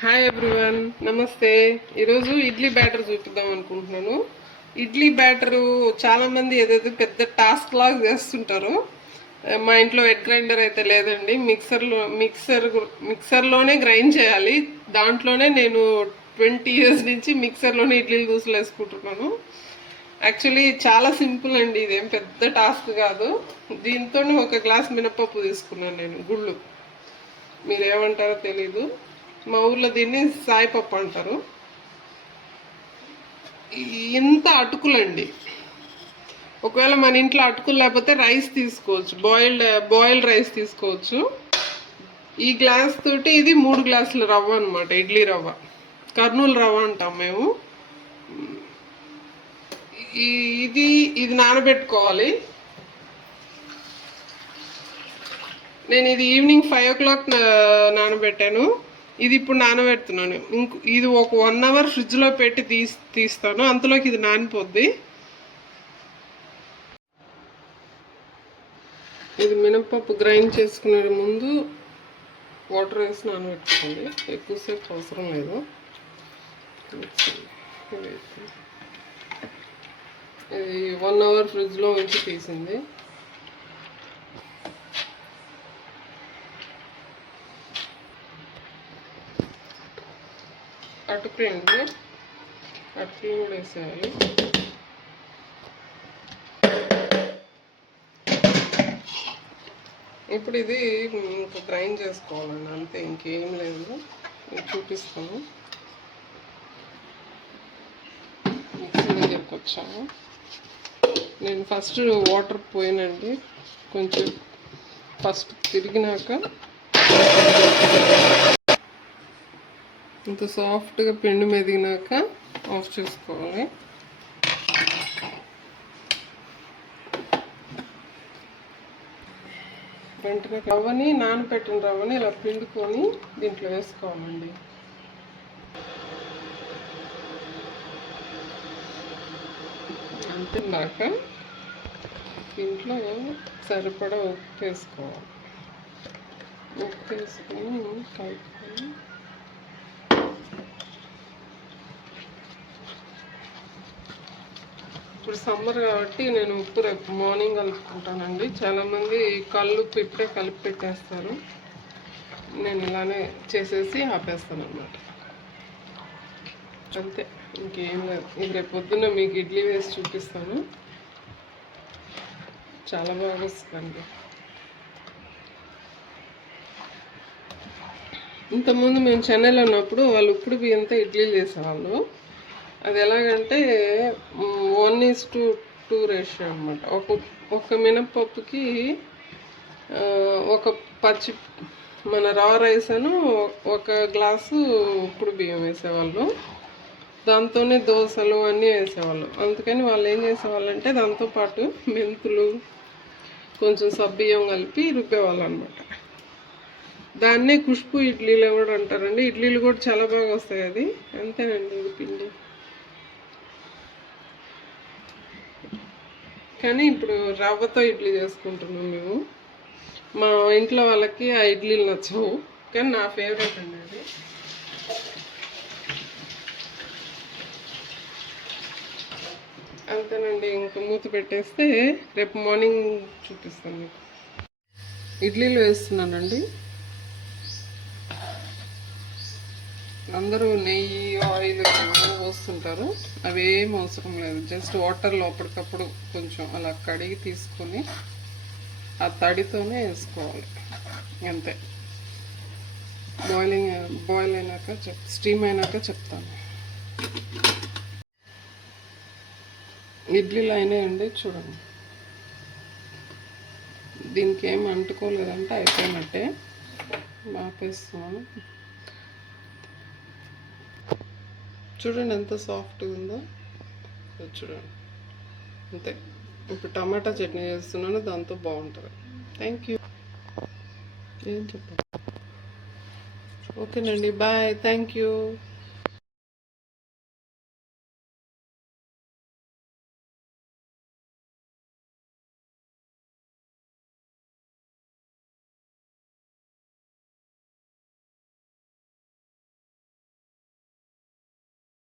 Hi everyone, నమస్తే. ఈరోజు idli batter చూపిద్దాం అనుకుంటున్నాను. ఇడ్లీ బ్యాటరు చాలామంది ఏదైతే పెద్ద టాస్క్ లాగా చేస్తుంటారో, మా ఇంట్లో వెట్ గ్రైండర్ అయితే లేదండి. మిక్సర్లోనే గ్రైండ్ చేయాలి. దాంట్లోనే నేను 20 years నుంచి మిక్సర్లోనే ఇడ్లీలు దోశలు వేసుకుంటున్నాను. యాక్చువల్లీ చాలా సింపుల్ అండి, ఇదేం పెద్ద టాస్క్ కాదు. దీంతోనే ఒక గ్లాస్ మినపప్పు తీసుకున్నాను నేను, గుళ్ళు. మీరు ఏమంటారో తెలీదు, మా ఊర్లో దీన్ని సాయిపప్పు అంటారు. ఇంత అటుకులండి. ఒకవేళ మన ఇంట్లో అటుకులు లేకపోతే రైస్ తీసుకోవచ్చు, బాయిల్డ్ రైస్ తీసుకోవచ్చు. ఈ గ్లాస్ తోటి ఇది 3 గ్లాసుల రవ్వ అనమాట, ఇడ్లీ రవ్వ. కర్నూలు రవ్వ అంటాం మేము. ఇది నానబెట్టుకోవాలి. నేను ఇది ఈవినింగ్ 5 o'clock నానబెట్టాను. ఇది ఇప్పుడు నానబెడుతున్నాను. ఇది ఒక 1 hour ఫ్రిడ్జ్లో పెట్టి తీస్తాను, అంతలోకి ఇది నానిపోద్ది. ఇది మినపప్పు గ్రైండ్ చేసుకునే ముందు వాటర్ వేసి నానబెట్టుకోండి, ఎక్కువసేపు అవసరం లేదు. ఇది 1 hour ఫ్రిడ్జ్లో ఉంచి తీసింది. అటుకులు అండి, అటుకులు కూడా వేసేయాలి. ఇప్పుడు ఇది ఇంకా గ్రైండ్ చేసుకోవాలండి, అంతే, ఇంకేం లేదు. చూపిస్తాను. మిక్సీ దగ్గరికి వచ్చాము. నేను ఫస్ట్ వాటర్ పోయినండి, కొంచెం ఫస్ట్ తిరిగినాక ఇంత సాఫ్ట్గా పిండి మెదిగినాక ఆఫ్ చేసుకోవాలి. వెంటనే రవ్వని, నానబెట్టిన రవ్వని ఇలా పిండుకొని దీంట్లో వేసుకోవాలండి. అంతేనాక దీంట్లో సరిపడా ఉప్పు వేసుకోవాలి. ఉప్పు వేసుకొని కలుపుకొని ఇప్పుడు సమ్మర్ కాబట్టి నేను ఉప్పు రేపు మార్నింగ్ కలుపుకుంటానండి. చాలామంది కల్లుప్పు ఇప్పుడే కలిపి పెట్టేస్తారు. నేను ఇలానే చేసేసి ఆపేస్తాను అన్నమాట, అంతే, ఇంకేం లేదు. ఇది రేపు పొద్దున్న మీకు ఇడ్లీ వేసి చూపిస్తాను, చాలా బాగా వస్తుందండి. ఇంతకుముందు మేము చెన్నైలో ఉన్నప్పుడు వాళ్ళు ఉప్పుడు బియ్యంతో ఇడ్లీలు చేసేవాళ్ళు. అది ఎలాగంటే 1:2 రేషియో అనమాట. ఒక మినప్పప్పుకి ఒక మన రా రైస్ అను 1 గ్లాసు ఉప్పుడు బియ్యం వేసేవాళ్ళు. దాంతోనే దోశలు అన్నీ వేసేవాళ్ళు. అందుకని వాళ్ళు ఏం చేసేవాళ్ళు అంటే దాంతోపాటు మెంతులు, కొంచెం సబ్బియ్యం కలిపి రుబ్బేవాళ్ళు అనమాట. దాన్నే ఖుష్బు ఇడ్లీలు కూడా అంటారండి. ఇడ్లీలు కూడా చాలా బాగా వస్తాయి. అది అంతేనండి, ఇది పిండి. కానీ ఇప్పుడు రవ్వతో ఇడ్లీ చేసుకుంటున్నాం మేము. మా ఇంట్లో వాళ్ళకి ఆ ఇడ్లీలు నచ్చవు, కానీ నా ఫేవరెట్ అండి అది. అంతేనండి, ఇంకా మూత పెట్టేస్తే రేపు మార్నింగ్ చూపిస్తాను మీకు. ఇడ్లీలు వేస్తున్నానండి. అందరూ నెయ్యి, ఆయిల్ పోస్తుంటారు, అవి ఏం అవసరం లేదు. జస్ట్ వాటర్లో అప్పటికప్పుడు కొంచెం అలా కడిగి తీసుకొని ఆ తడితోనే వేసుకోవాలి, అంతే. బాయిల్ అయినాక స్టీమ్ అయినాక చెప్తాను. ఇడ్లీలు అయినాయండి, చూడండి. దీనికి ఏం అంటుకోలేదంటే అయిపోయినట్టే. ఆపేస్తున్నాను. చూడండి ఎంత సాఫ్ట్గా ఉందో, చూడండి, అంతే. ఇప్పుడు టమాటా చట్నీ చేస్తున్నాను, దాంతో బాగుంటుంది. Thank you. ఏం చెప్పాలి? ఓకేనండి, బాయ్, థ్యాంక్ యూ.